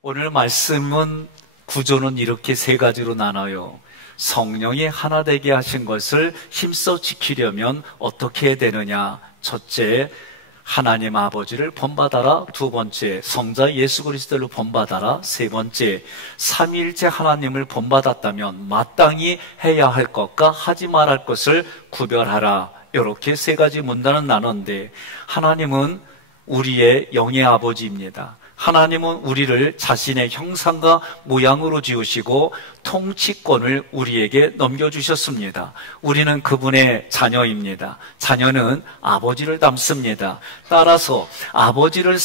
오늘 말씀은 구조는 이렇게 세 가지로 나눠요. 성령이 하나 되게 하신 것을 힘써 지키려면 어떻게 해야 되느냐? 첫째, 하나님 아버지를 본받아라. 두 번째, 성자 예수 그리스도를 본받아라. 세 번째, 삼위일체 하나님을 본받았다면 마땅히 해야 할 것과 하지 말할 것을 구별하라. 이렇게 세 가지 문단은 나눴는데, 하나님은 우리의 영의 아버지입니다. 하나님은 우리를 자신의 형상과 모양으로 지으시고 통치권을 우리에게 넘겨주셨습니다. 우리는 그분의 자녀입니다. 자녀는 아버지를 닮습니다. 따라서 아버지를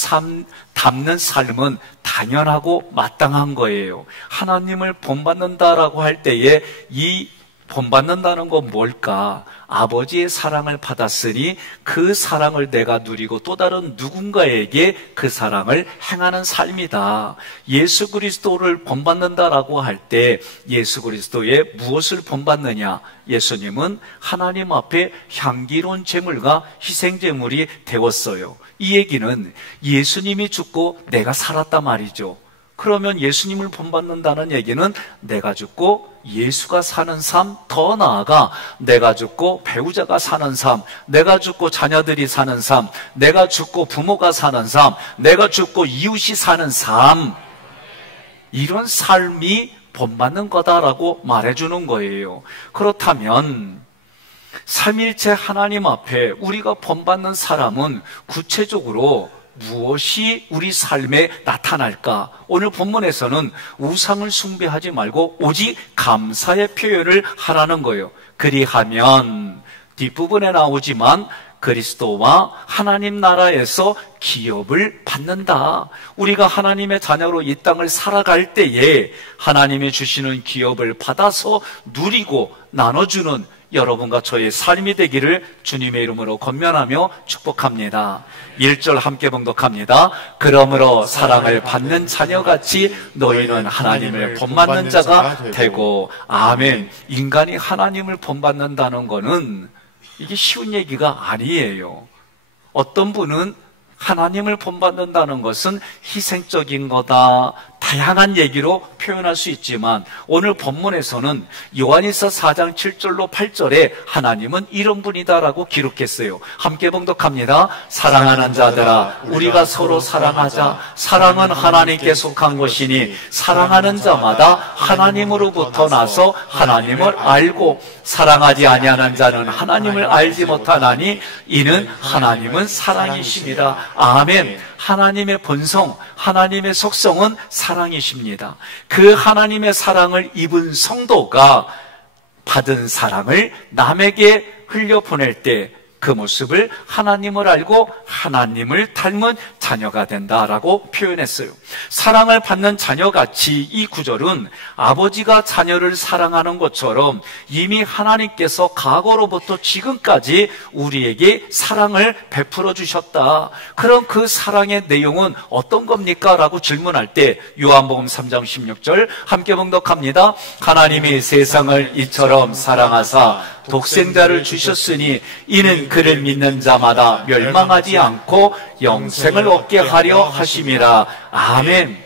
닮는 삶은 당연하고 마땅한 거예요. 하나님을 본받는다라고 할 때에 이 본받는다는 건 뭘까? 아버지의 사랑을 받았으니 그 사랑을 내가 누리고 또 다른 누군가에게 그 사랑을 행하는 삶이다. 예수 그리스도를 본받는다라고 할 때 예수 그리스도의 무엇을 본받느냐? 예수님은 하나님 앞에 향기로운 제물과 희생제물이 되었어요. 이 얘기는 예수님이 죽고 내가 살았단 말이죠. 그러면 예수님을 본받는다는 얘기는 내가 죽고 예수가 사는 삶, 더 나아가 내가 죽고 배우자가 사는 삶, 내가 죽고 자녀들이 사는 삶, 내가 죽고 부모가 사는 삶, 내가 죽고 이웃이 사는 삶, 이런 삶이 본받는 거다라고 말해주는 거예요. 그렇다면 삼일체 하나님 앞에 우리가 본받는 사람은 구체적으로 무엇이 우리 삶에 나타날까? 오늘 본문에서는 우상을 숭배하지 말고 오직 감사의 표현을 하라는 거예요. 그리하면 뒷부분에 나오지만 그리스도와 하나님 나라에서 기업을 받는다. 우리가 하나님의 자녀로 이 땅을 살아갈 때에 하나님이 주시는 기업을 받아서 누리고 나눠주는 여러분과 저의 삶이 되기를 주님의 이름으로 권면하며 축복합니다. 1절 함께 봉독합니다. 그러므로 사랑을 받는 자녀같이 너희는 하나님을 본받는 자가 되고. 아멘. 인간이 하나님을 본받는다는 것은 이게 쉬운 얘기가 아니에요. 어떤 분은 하나님을 본받는다는 것은 희생적인 거다, 다양한 얘기로 표현할 수 있지만 오늘 본문에서는 요한일서 4장 7절로 8절에 하나님은 이런 분이다라고 기록했어요. 함께 봉독합니다. 사랑하는 자들아 우리가 서로 사랑하자. 사랑은 하나님께 속한 것이니 사랑하는 자마다 하나님으로부터 나서 하나님을 알고 사랑하지 아니하는 자는 하나님을 알지 못하나니 이는 하나님은 사랑이십니다. 아멘. 하나님의 본성, 하나님의 속성은 사랑이십니다. 그 하나님의 사랑을 입은 성도가 받은 사랑을 남에게 흘려보낼 때 그 모습을 하나님을 알고 하나님을 닮은 자녀가 된다라고 표현했어요. 사랑을 받는 자녀같이 이 구절은 아버지가 자녀를 사랑하는 것처럼 이미 하나님께서 과거로부터 지금까지 우리에게 사랑을 베풀어 주셨다. 그럼 그 사랑의 내용은 어떤 겁니까? 라고 질문할 때 요한복음 3장 16절 함께 봉독합니다. 하나님이 세상을 이처럼 사랑하사 독생자를 주셨으니 이는 그를 믿는 자마다 멸망하지 않고 영생을 얻게 하려 하심이라. 아멘.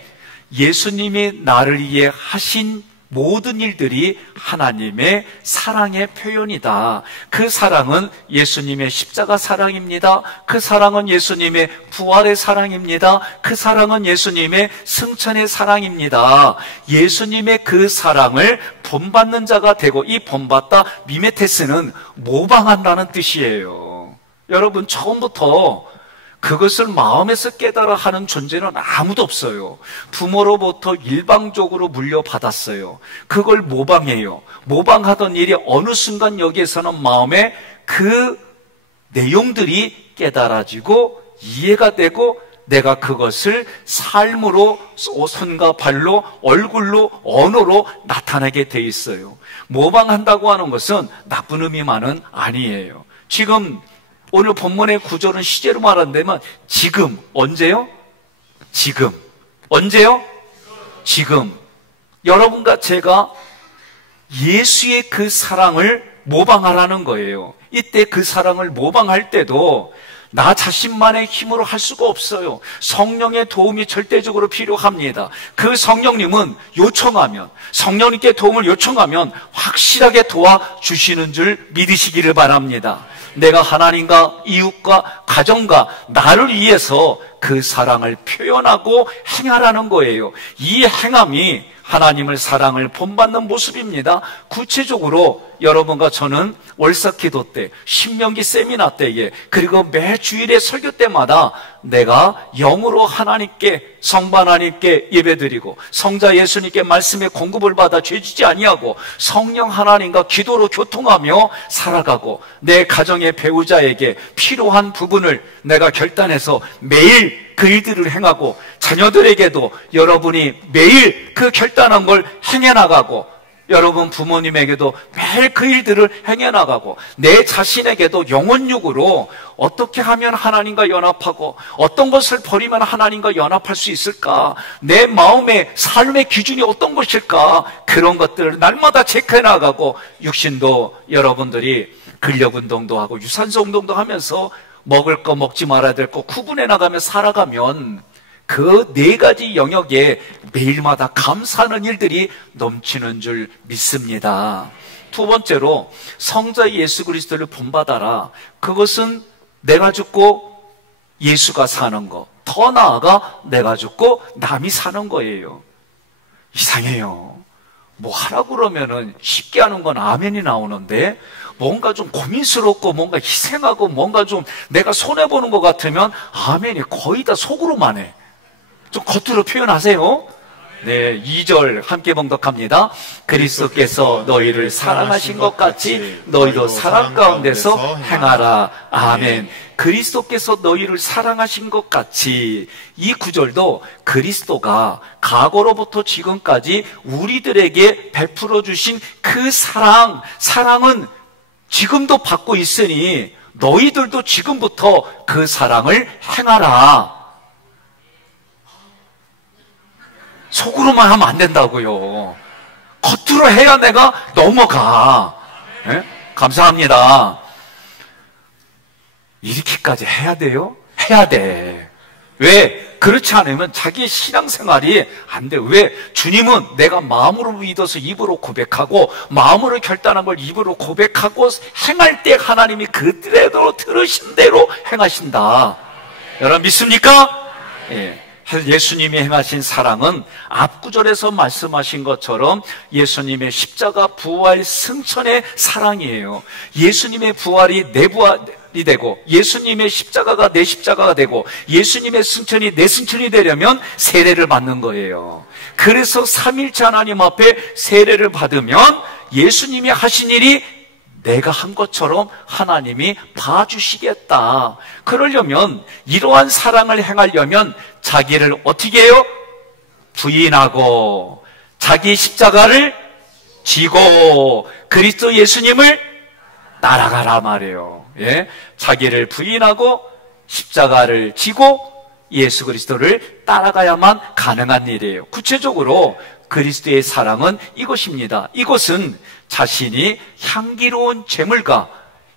예수님이 나를 위해 하신 모든 일들이 하나님의 사랑의 표현이다. 그 사랑은 예수님의 십자가 사랑입니다. 그 사랑은 예수님의 부활의 사랑입니다. 그 사랑은 예수님의 승천의 사랑입니다. 예수님의 그 사랑을 본받는 자가 되고, 이 본받다 미메테스는 모방한다는 뜻이에요. 여러분, 처음부터 그것을 마음에서 깨달아 하는 존재는 아무도 없어요. 부모로부터 일방적으로 물려받았어요. 그걸 모방해요. 모방하던 일이 어느 순간 여기에서는 마음에 그 내용들이 깨달아지고 이해가 되고 내가 그것을 삶으로, 손과 발로, 얼굴로, 언어로 나타내게 돼 있어요. 모방한다고 하는 것은 나쁜 의미만은 아니에요. 지금 오늘 본문의 구조는 시제로 말한다면 지금, 언제요? 지금. 언제요? 지금. 여러분과 제가 예수의 그 사랑을 모방하라는 거예요. 이때 그 사랑을 모방할 때도 나 자신만의 힘으로 할 수가 없어요. 성령의 도움이 절대적으로 필요합니다. 그 성령님은 요청하면, 성령님께 도움을 요청하면 확실하게 도와주시는 줄 믿으시기를 바랍니다. 내가 하나님과 이웃과 가정과 나를 위해서 그 사랑을 표현하고 행하라는 거예요. 이 행함이 하나님을 사랑을 본받는 모습입니다. 구체적으로 여러분과 저는 월사기도 때, 신명기 세미나 때에, 그리고 매 주일의 설교 때마다 내가 영으로 하나님께, 성부 하나님께 예배드리고 성자 예수님께 말씀의 공급을 받아 죄지지 아니하고 성령 하나님과 기도로 교통하며 살아가고, 내 가정의 배우자에게 필요한 부분을 내가 결단해서 매일 그 일들을 행하고, 자녀들에게도 여러분이 매일 그 결단한 걸 행해나가고, 여러분 부모님에게도 매일 그 일들을 행해나가고, 내 자신에게도 영혼육으로 어떻게 하면 하나님과 연합하고 어떤 것을 버리면 하나님과 연합할 수 있을까, 내 마음의 삶의 기준이 어떤 것일까, 그런 것들을 날마다 체크해나가고, 육신도 여러분들이 근력운동도 하고 유산소 운동도 하면서 먹을 거 먹지 말아야 될 거 구분해 나가며 살아가면 그 네 가지 영역에 매일마다 감사하는 일들이 넘치는 줄 믿습니다. 두 번째로, 성자 예수 그리스도를 본받아라. 그것은 내가 죽고 예수가 사는 거, 더 나아가 내가 죽고 남이 사는 거예요. 이상해요. 뭐 하라고 그러면은 쉽게 하는 건 아멘이 나오는데, 뭔가 좀 고민스럽고 뭔가 희생하고 뭔가 좀 내가 손해보는 것 같으면 아멘이 거의 다 속으로만 해. 좀 겉으로 표현하세요. 네, 2절 함께 봉독합니다. 그리스도께서 너희를 사랑하신 것 같이 너희도 사랑 가운데서 행하라. 아멘. 그리스도께서 너희를 사랑하신 것 같이, 이 구절도 그리스도가 과거로부터 지금까지 우리들에게 베풀어 주신 그 사랑은 지금도 받고 있으니 너희들도 지금부터 그 사랑을 행하라. 속으로만 하면 안 된다고요. 겉으로 해야 내가 넘어가. 네? 감사합니다. 이렇게까지 해야 돼요? 해야 돼. 왜? 그렇지 않으면 자기 신앙생활이 안 돼. 왜? 주님은 내가 마음으로 믿어서 입으로 고백하고 마음으로 결단한 걸 입으로 고백하고 행할 때 하나님이 그대로 들으신 대로 행하신다. 여러분 믿습니까? 예. 예수님이 행하신 사랑은 앞구절에서 말씀하신 것처럼 예수님의 십자가 부활 승천의 사랑이에요. 예수님의 부활이 내 부활이 되고, 예수님의 십자가가 내 십자가가 되고, 예수님의 승천이 내 승천이 되려면 세례를 받는 거예요. 그래서 삼일체 하나님 앞에 세례를 받으면 예수님이 하신 일이 내가 한 것처럼 하나님이 봐주시겠다. 그러려면, 이러한 사랑을 행하려면 자기를 어떻게 해요? 부인하고 자기 십자가를 지고 그리스도 예수님을 따라가라 말이에요. 예? 자기를 부인하고 십자가를 지고 예수 그리스도를 따라가야만 가능한 일이에요. 구체적으로 그리스도의 사랑은 이것입니다. 이것은 자신이 향기로운 제물과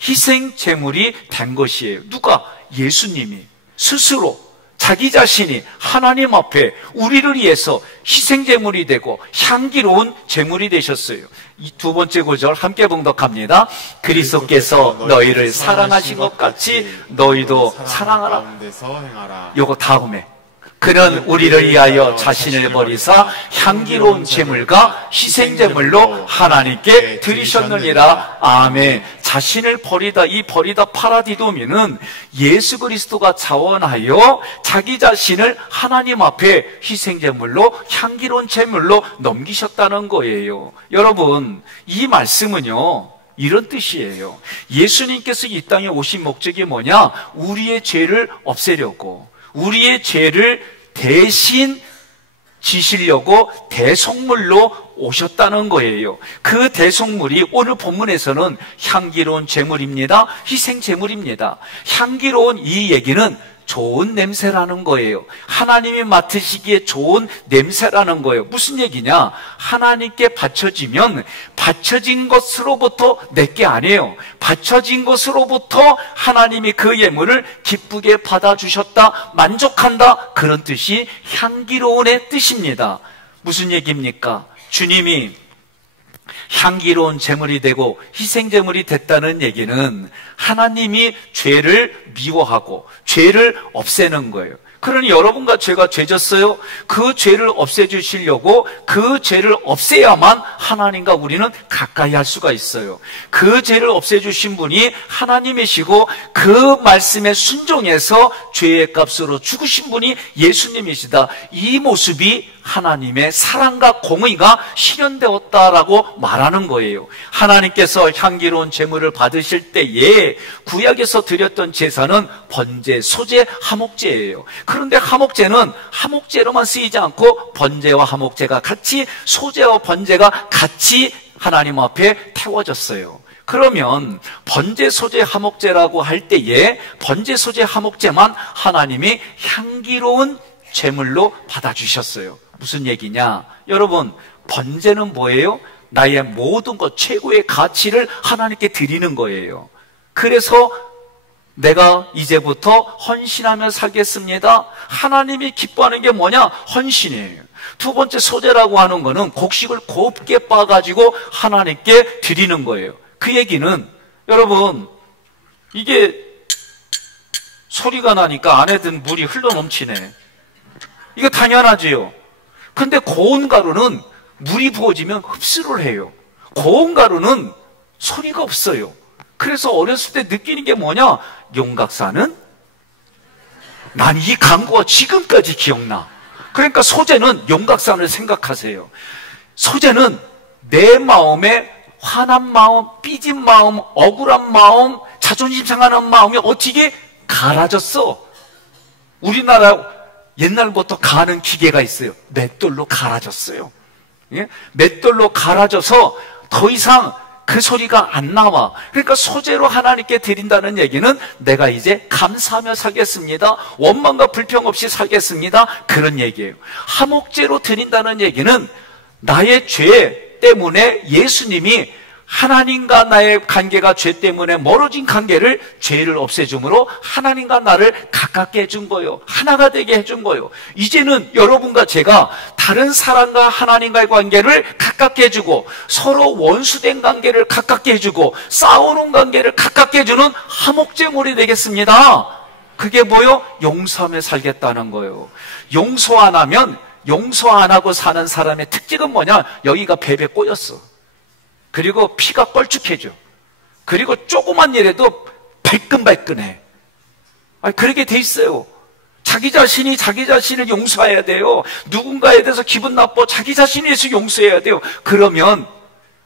희생 제물이 된 것이에요. 누가? 예수님이 스스로 자기 자신이 하나님 앞에 우리를 위해서 희생 제물이 되고 향기로운 제물이 되셨어요. 이 두 번째 구절 함께 봉독합니다. 그리스도께서 너희를 사랑하신 것 같이 너희도 사랑하라. 요거 다음에, 그는 우리를 위하여 자신을 버리사 향기로운 제물과 희생제물로 하나님께 드리셨느니라. 아멘. 자신을 버리다, 이 버리다 파라디도미는 예수 그리스도가 자원하여 자기 자신을 하나님 앞에 희생제물로 향기로운 제물로 넘기셨다는 거예요. 여러분, 이 말씀은요 이런 뜻이에요. 예수님께서 이 땅에 오신 목적이 뭐냐? 우리의 죄를 없애려고, 우리의 죄를 대신 지시려고 대속물로 오셨다는 거예요. 그 대속물이 오늘 본문에서는 향기로운 제물입니다. 희생 제물입니다. 향기로운 이 얘기는 좋은 냄새라는 거예요. 하나님이 맡으시기에 좋은 냄새라는 거예요. 무슨 얘기냐? 하나님께 바쳐지면 바쳐진 것으로부터 내게 아니에요. 바쳐진 것으로부터 하나님이 그 예물을 기쁘게 받아주셨다, 만족한다, 그런 뜻이 향기로운의 뜻입니다. 무슨 얘기입니까? 주님이 향기로운 제물이 되고 희생제물이 됐다는 얘기는 하나님이 죄를 미워하고 죄를 없애는 거예요. 그러니 여러분과 제가 죄졌어요. 그 죄를 없애주시려고 그 죄를 없애야만 하나님과 우리는 가까이 할 수가 있어요. 그 죄를 없애주신 분이 하나님이시고 그 말씀에 순종해서 죄의 값으로 죽으신 분이 예수님이시다. 이 모습이 하나님의 사랑과 공의가 실현되었다라고 말하는 거예요. 하나님께서 향기로운 제물을 받으실 때에 구약에서 드렸던 제사는 번제, 소제, 화목제예요. 그런데 화목제는 화목제로만 쓰이지 않고 번제와 화목제가 같이, 소제와 번제가 같이 하나님 앞에 태워졌어요. 그러면 번제, 소제, 화목제라고 할 때에 번제, 소제, 화목제만 하나님이 향기로운 제물로 받아주셨어요. 무슨 얘기냐? 여러분, 번제는 뭐예요? 나의 모든 것, 최고의 가치를 하나님께 드리는 거예요. 그래서 내가 이제부터 헌신하며 살겠습니다. 하나님이 기뻐하는 게 뭐냐? 헌신이에요. 두 번째, 소제라고 하는 거는 곡식을 곱게 빻아가지고 하나님께 드리는 거예요. 그 얘기는 여러분, 이게 소리가 나니까 안에 든 물이 흘러 넘치네. 이거 당연하지요. 근데 고운 가루는 물이 부어지면 흡수를 해요. 고운 가루는 소리가 없어요. 그래서 어렸을 때 느끼는 게 뭐냐? 용각사는? 난 이 광고가 지금까지 기억나. 그러니까 소제는 용각산을 생각하세요. 소제는 내 마음에 화난 마음, 삐진 마음, 억울한 마음, 자존심 상하는 마음이 어떻게 갈아졌어? 우리나라 옛날부터 가는 기계가 있어요. 맷돌로 갈아졌어요. 예? 맷돌로 갈아져서 더 이상 그 소리가 안 나와. 그러니까 소제로 하나님께 드린다는 얘기는 내가 이제 감사하며 살겠습니다. 원망과 불평 없이 살겠습니다. 그런 얘기예요. 화목제로 드린다는 얘기는 나의 죄 때문에 예수님이 하나님과 나의 관계가 죄 때문에 멀어진 관계를, 죄를 없애줌으로 하나님과 나를 가깝게 해준 거예요. 하나가 되게 해준 거예요. 이제는 여러분과 제가 다른 사람과 하나님과의 관계를 가깝게 해주고, 서로 원수된 관계를 가깝게 해주고, 싸우는 관계를 가깝게 해주는 화목제물이 되겠습니다. 그게 뭐요? 용서하며 살겠다는 거예요. 용서 안 하면, 용서 안 하고 사는 사람의 특징은 뭐냐? 여기가 베베 꼬였어. 그리고 피가 뻘쭉해져. 그리고 조그만 일에도 발끈발끈해. 그렇게 돼 있어요. 자기 자신이 자기 자신을 용서해야 돼요. 누군가에 대해서 기분 나빠 자기 자신에 대해서 용서해야 돼요. 그러면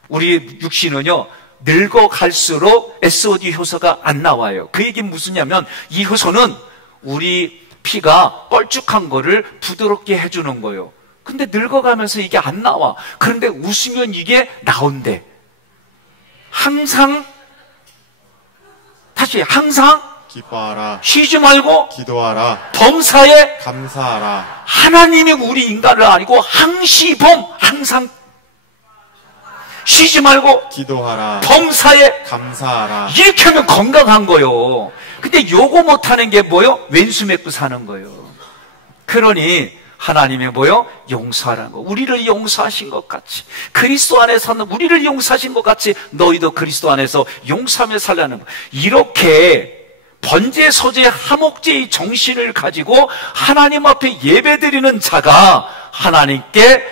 우리 육신은요, 늙어갈수록 SOD 효소가 안 나와요. 그 얘기는 무슨냐면, 이 효소는 우리 피가 뻘쭉한 거를 부드럽게 해주는 거예요. 근데 늙어가면서 이게 안 나와. 그런데 웃으면 이게 나온대. 항상, 다시, 항상 기뻐하라. 쉬지 말고 기도하라. 범사에 감사하라. 하나님이 우리 인간을 아니고 항시범, 항상 쉬지 말고 기도하라. 범사에 감사하라. 이렇게 하면 건강한 거요. 근데 요거 못하는 게 뭐요? 왼수 맺고 사는 거요. 그러니 하나님이 뭐요? 용서하라는 거. 우리를 용서하신 것 같이, 그리스도 안에서는 우리를 용서하신 것 같이 너희도 그리스도 안에서 용서하며 살라는 거. 이렇게 번제, 소제, 화목제의 정신을 가지고 하나님 앞에 예배드리는 자가 하나님께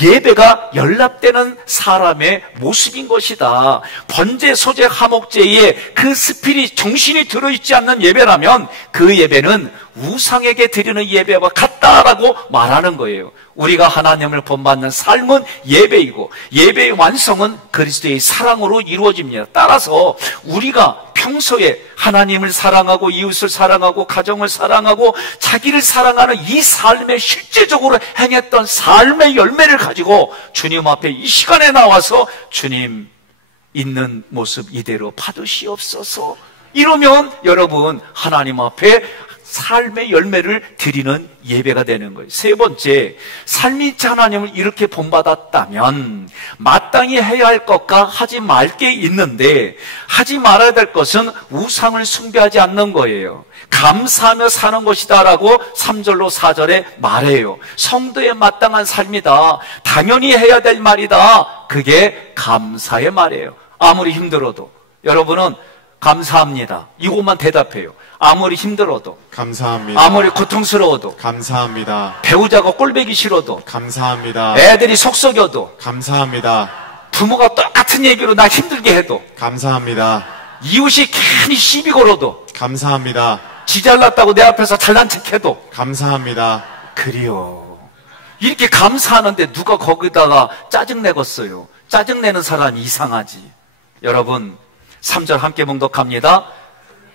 예배가 연락되는 사람의 모습인 것이다. 번제, 소제, 화목제에 그 스피릿, 정신이 들어있지 않는 예배라면 그 예배는 우상에게 드리는 예배와 같다라고 말하는 거예요. 우리가 하나님을 본받는 삶은 예배이고, 예배의 완성은 그리스도의 사랑으로 이루어집니다. 따라서 우리가 평소에 하나님을 사랑하고 이웃을 사랑하고 가정을 사랑하고 자기를 사랑하는 이 삶에 실제적으로 행했던 삶의 열매를 가지고 주님 앞에 이 시간에 나와서 주님, 있는 모습 이대로 받으시옵소서. 이러면 여러분, 하나님 앞에 삶의 열매를 드리는 예배가 되는 거예요. 세 번째, 삶인치 하나님을 이렇게 본받았다면 마땅히 해야 할 것과 하지 말 게 있는데 하지 말아야 될 것은 우상을 숭배하지 않는 거예요. 감사하며 사는 것이다 라고 3절로 4절에 말해요. 성도에 마땅한 삶이다. 당연히 해야 될 말이다. 그게 감사의 말이에요. 아무리 힘들어도. 여러분은 감사합니다. 이것만 대답해요. 아무리 힘들어도, 감사합니다. 아무리 고통스러워도, 감사합니다. 배우자가 꼴보기 싫어도, 감사합니다. 애들이 속썩여도, 감사합니다. 부모가 똑같은 얘기로 나 힘들게 해도, 감사합니다. 이웃이 괜히 시비 걸어도, 감사합니다. 지 잘났다고 내 앞에서 잘난 척해도 감사합니다. 그래요. 이렇게 감사하는데 누가 거기다가 짜증내겠어요. 짜증내는 사람이 이상하지. 여러분 3절 함께 봉독합니다.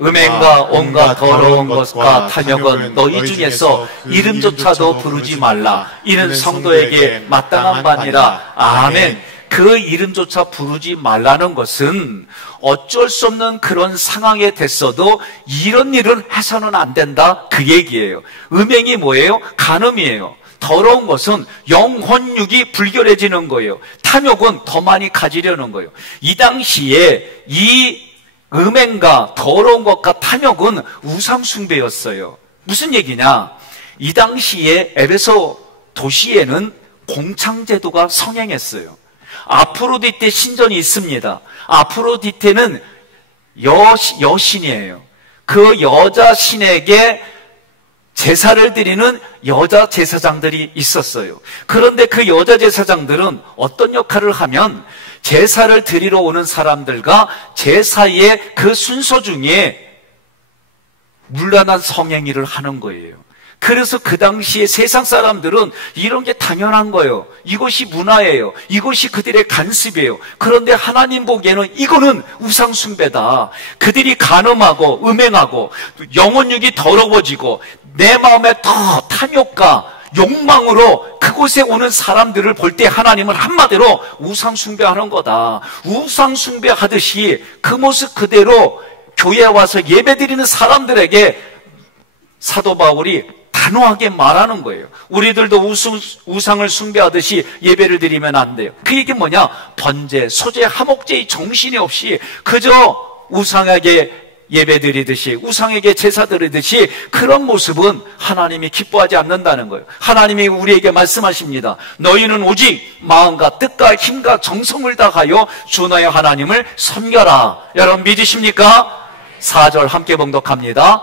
음행과 온갖 더러운 것과 탐욕은 너희 중에서 이름조차도 부르지 말라. 이는 성도에게 마땅한 바니라. 아멘. 그 이름조차 부르지 말라는 것은 어쩔 수 없는 그런 상황에 됐어도 이런 일은 해서는 안 된다, 그 얘기예요. 음행이 뭐예요? 간음이에요. 더러운 것은 영혼육이 불결해지는 거예요. 탐욕은 더 많이 가지려는 거예요. 이 당시에 이 음행과 더러운 것과 탐욕은 우상숭배였어요. 무슨 얘기냐? 이 당시에 에베소 도시에는 공창제도가 성행했어요. 아프로디테 신전이 있습니다. 아프로디테는 여신이에요. 그 여자 신에게 제사를 드리는 여자 제사장들이 있었어요. 그런데 그 여자 제사장들은 어떤 역할을 하면 제사를 드리러 오는 사람들과 제사의 그 순서 중에 문란한 성행위를 하는 거예요. 그래서 그 당시에 세상 사람들은 이런 게 당연한 거예요. 이것이 문화예요. 이것이 그들의 간습이에요. 그런데 하나님 보기에는 이거는 우상숭배다. 그들이 간음하고 음행하고 영혼육이 더러워지고 내 마음에 더 탐욕과 욕망으로 그곳에 오는 사람들을 볼 때 하나님은 한마디로 우상숭배하는 거다. 우상숭배하듯이 그 모습 그대로 교회에 와서 예배드리는 사람들에게 사도 바울이 단호하게 말하는 거예요. 우리들도 우상을 숭배하듯이 예배를 드리면 안 돼요. 그 얘기 뭐냐? 번제, 소제, 하목제의 정신이 없이 그저 우상에게 예배드리듯이, 우상에게 제사 드리듯이 그런 모습은 하나님이 기뻐하지 않는다는 거예요. 하나님이 우리에게 말씀하십니다. 너희는 오직 마음과 뜻과 힘과 정성을 다하여 주 너의 하나님을 섬겨라. 여러분 믿으십니까? 4절 함께 봉독합니다.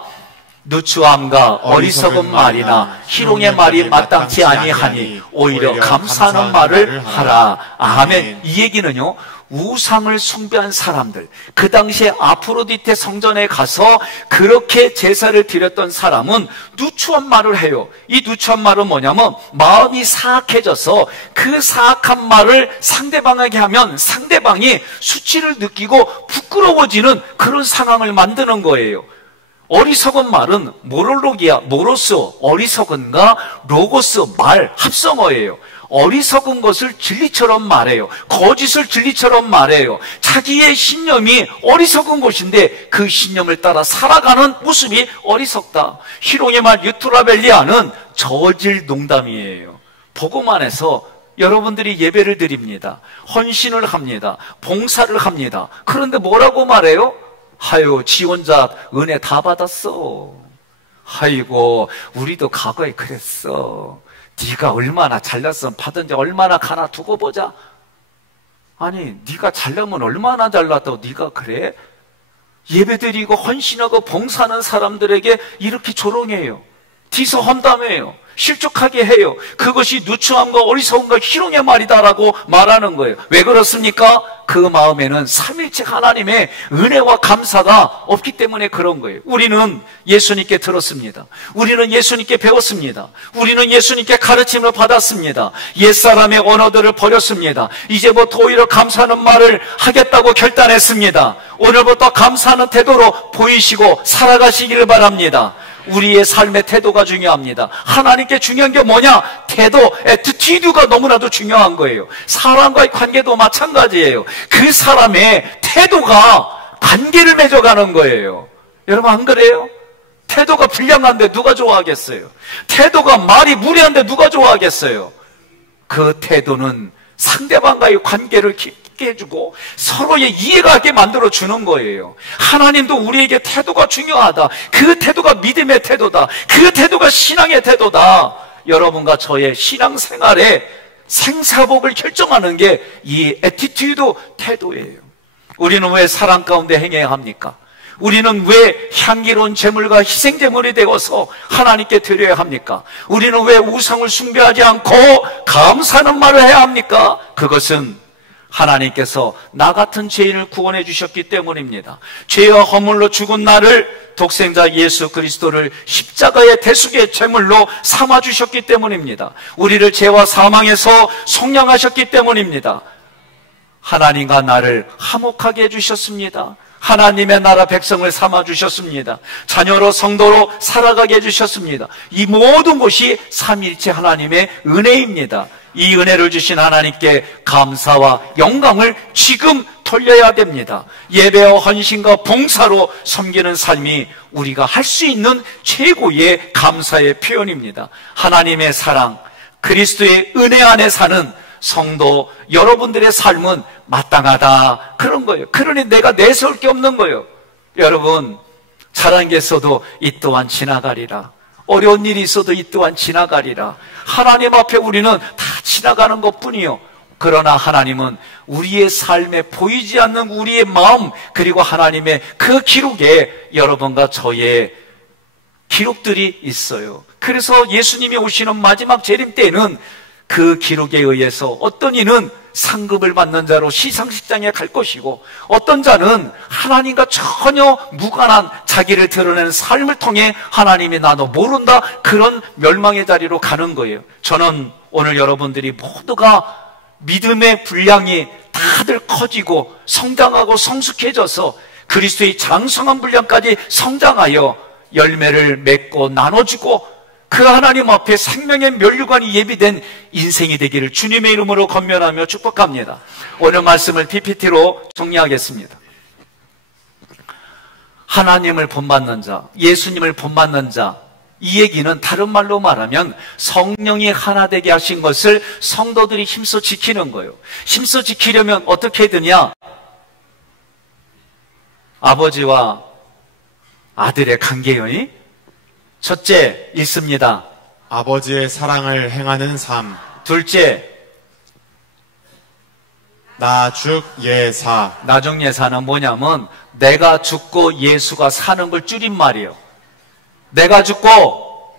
누추함과 어리석은 말이나 희롱의 말이 마땅치 아니하니 오히려 감사하는 말을 하라. 아멘. 이 얘기는요, 우상을 숭배한 사람들, 그 당시에 아프로디테 성전에 가서 그렇게 제사를 드렸던 사람은 누추한 말을 해요. 이 누추한 말은 뭐냐면 마음이 사악해져서 그 사악한 말을 상대방에게 하면 상대방이 수치를 느끼고 부끄러워지는 그런 상황을 만드는 거예요. 어리석은 말은 모롤로기아, 모로스, 어리석은가 로고스, 말, 합성어예요. 어리석은 것을 진리처럼 말해요. 거짓을 진리처럼 말해요. 자기의 신념이 어리석은 것인데 그 신념을 따라 살아가는 모습이 어리석다. 희롱의 말 유트라벨리아는 저질 농담이에요. 복음 안에서 여러분들이 예배를 드립니다. 헌신을 합니다. 봉사를 합니다. 그런데 뭐라고 말해요? 하요, 지원자 은혜 다 받았어. 아이고, 우리도 과거에 그랬어. 네가 얼마나 잘났으면 받은지 얼마나 가나 두고 보자. 아니, 네가 잘나면 얼마나 잘났다고 네가 그래? 예배드리고 헌신하고 봉사하는 사람들에게 이렇게 조롱해요. 뒤서 험담해요. 실족하게 해요. 그것이 누추함과 어리석음과 희롱의 말이다라고 말하는 거예요. 왜 그렇습니까? 그 마음에는 삼일체 하나님의 은혜와 감사가 없기 때문에 그런 거예요. 우리는 예수님께 들었습니다. 우리는 예수님께 배웠습니다. 우리는 예수님께 가르침을 받았습니다. 옛사람의 언어들을 버렸습니다. 이제부터 오히려 감사하는 말을 하겠다고 결단했습니다. 오늘부터 감사하는 태도로 보이시고 살아가시기를 바랍니다. 우리의 삶의 태도가 중요합니다. 하나님께 중요한 게 뭐냐? 태도, 애티튜드가 너무나도 중요한 거예요. 사람과의 관계도 마찬가지예요. 그 사람의 태도가 관계를 맺어가는 거예요. 여러분 안 그래요? 태도가 불량한데 누가 좋아하겠어요? 태도가 말이 무례한데 누가 좋아하겠어요? 그 태도는 상대방과의 관계를 깊게 해주고 서로의 이해가 하게 만들어주는 거예요. 하나님도 우리에게 태도가 중요하다. 그 태도가 믿음의 태도다. 그 태도가 신앙의 태도다. 여러분과 저의 신앙생활의 생사복을 결정하는 게 이 애티튜드 태도예요. 우리는 왜 사랑 가운데 행해야 합니까? 우리는 왜 향기로운 제물과 희생 제물이 되어서 하나님께 드려야 합니까? 우리는 왜 우상을 숭배하지 않고 감사하는 말을 해야 합니까? 그것은 하나님께서 나 같은 죄인을 구원해 주셨기 때문입니다. 죄와 허물로 죽은 나를 독생자 예수 그리스도를 십자가의 대속의 제물로 삼아 주셨기 때문입니다. 우리를 죄와 사망에서 속량하셨기 때문입니다. 하나님과 나를 화목하게 해주셨습니다. 하나님의 나라 백성을 삼아 주셨습니다. 자녀로 성도로 살아가게 해주셨습니다. 이 모든 것이 삼위일체 하나님의 은혜입니다. 이 은혜를 주신 하나님께 감사와 영광을 지금 돌려야 됩니다. 예배와 헌신과 봉사로 섬기는 삶이 우리가 할 수 있는 최고의 감사의 표현입니다. 하나님의 사랑, 그리스도의 은혜 안에 사는 성도 여러분들의 삶은 마땅하다, 그런 거예요. 그러니 내가 내세울 게 없는 거예요. 여러분, 잘한 게 있어도 이 또한 지나가리라. 어려운 일이 있어도 이 또한 지나가리라. 하나님 앞에 우리는 다 지나가는 것뿐이요. 그러나 하나님은 우리의 삶에 보이지 않는 우리의 마음, 그리고 하나님의 그 기록에 여러분과 저의 기록들이 있어요. 그래서 예수님이 오시는 마지막 재림 때에는 그 기록에 의해서 어떤 이는 상급을 받는 자로 시상식장에 갈 것이고, 어떤 자는 하나님과 전혀 무관한 자기를 드러내는 삶을 통해 하나님이 나도 모른다, 그런 멸망의 자리로 가는 거예요. 저는 오늘 여러분들이 모두가 믿음의 분량이 다들 커지고 성장하고 성숙해져서 그리스도의 장성한 분량까지 성장하여 열매를 맺고 나눠주고 그 하나님 앞에 생명의 면류관이 예비된 인생이 되기를 주님의 이름으로 권면하며 축복합니다. 오늘 말씀을 PPT로 정리하겠습니다. 하나님을 본받는 자, 예수님을 본받는 자, 이 얘기는 다른 말로 말하면 성령이 하나 되게 하신 것을 성도들이 힘써 지키는 거예요. 힘써 지키려면 어떻게 해야 되냐? 아버지와 아들의 관계요. 첫째, 읽습니다. 아버지의 사랑을 행하는 삶. 둘째, 나죽 예사. 나중 예사는 뭐냐면 내가 죽고 예수가 사는 걸 줄임말이에요. 내가 죽고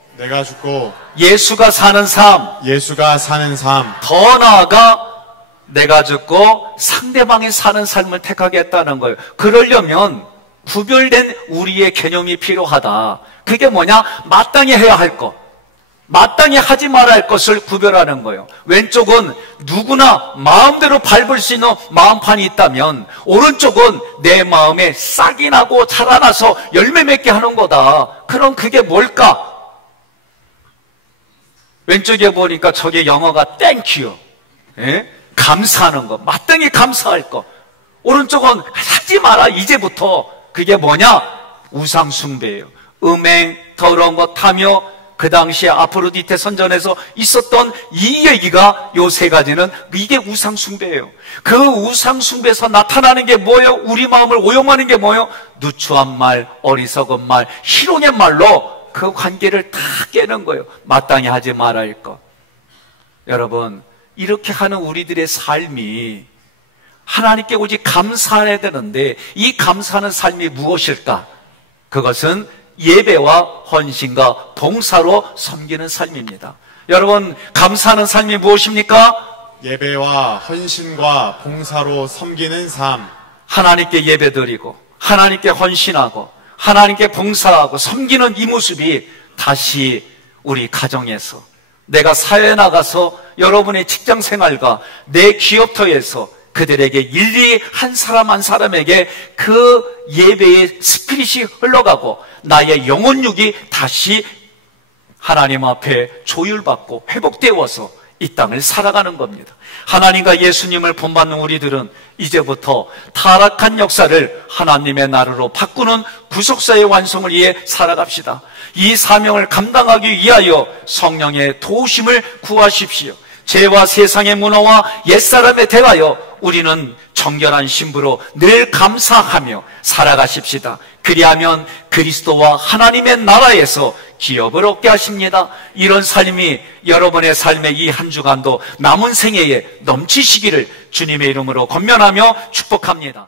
예수가 사는 삶. 예수가 사는 삶. 더 나아가 내가 죽고 상대방이 사는 삶을 택하겠다는 거예요. 그러려면 구별된 우리의 개념이 필요하다. 그게 뭐냐? 마땅히 해야 할 것, 마땅히 하지 말아야 할 것을 구별하는 거예요. 왼쪽은 누구나 마음대로 밟을 수 있는 마음판이 있다면, 오른쪽은 내 마음에 싹이 나고 자라나서 열매 맺게 하는 거다. 그럼 그게 뭘까? 왼쪽에 보니까 저게 영어가 Thank you, 감사하는 거, 마땅히 감사할 거. 오른쪽은 하지 마라, 이제부터. 그게 뭐냐? 우상 숭배예요. 음행, 더러운 것 하며, 그 당시에 아프로디테 선전에서 있었던 이 얘기가, 요 세 가지는 이게 우상 숭배예요. 그 우상 숭배에서 나타나는 게 뭐예요? 우리 마음을 오용하는 게 뭐예요? 누추한 말, 어리석은 말, 희롱의 말로 그 관계를 다 깨는 거예요. 마땅히 하지 말아야 할 것. 여러분, 이렇게 하는 우리들의 삶이 하나님께 오직 감사해야 되는데, 이 감사하는 삶이 무엇일까? 그것은 예배와 헌신과 봉사로 섬기는 삶입니다. 여러분, 감사하는 삶이 무엇입니까? 예배와 헌신과 봉사로 섬기는 삶. 하나님께 예배드리고 하나님께 헌신하고 하나님께 봉사하고 섬기는 이 모습이 다시 우리 가정에서, 내가 사회에 나가서 여러분의 직장생활과 내 기업터에서 그들에게 일일이 한 사람 한 사람에게 그 예배의 스피릿이 흘러가고 나의 영혼육이 다시 하나님 앞에 조율받고 회복되어서 이 땅을 살아가는 겁니다. 하나님과 예수님을 본받는 우리들은 이제부터 타락한 역사를 하나님의 나라로 바꾸는 구속사의 완성을 위해 살아갑시다. 이 사명을 감당하기 위하여 성령의 도우심을 구하십시오. 죄와 세상의 문화와 옛사람에 대하여 우리는 정결한 신부로 늘 감사하며 살아가십시다. 그리하면 그리스도와 하나님의 나라에서 기업을 얻게 하십니다. 이런 삶이 여러분의 삶의 이 한 주간도 남은 생애에 넘치시기를 주님의 이름으로 권면하며 축복합니다.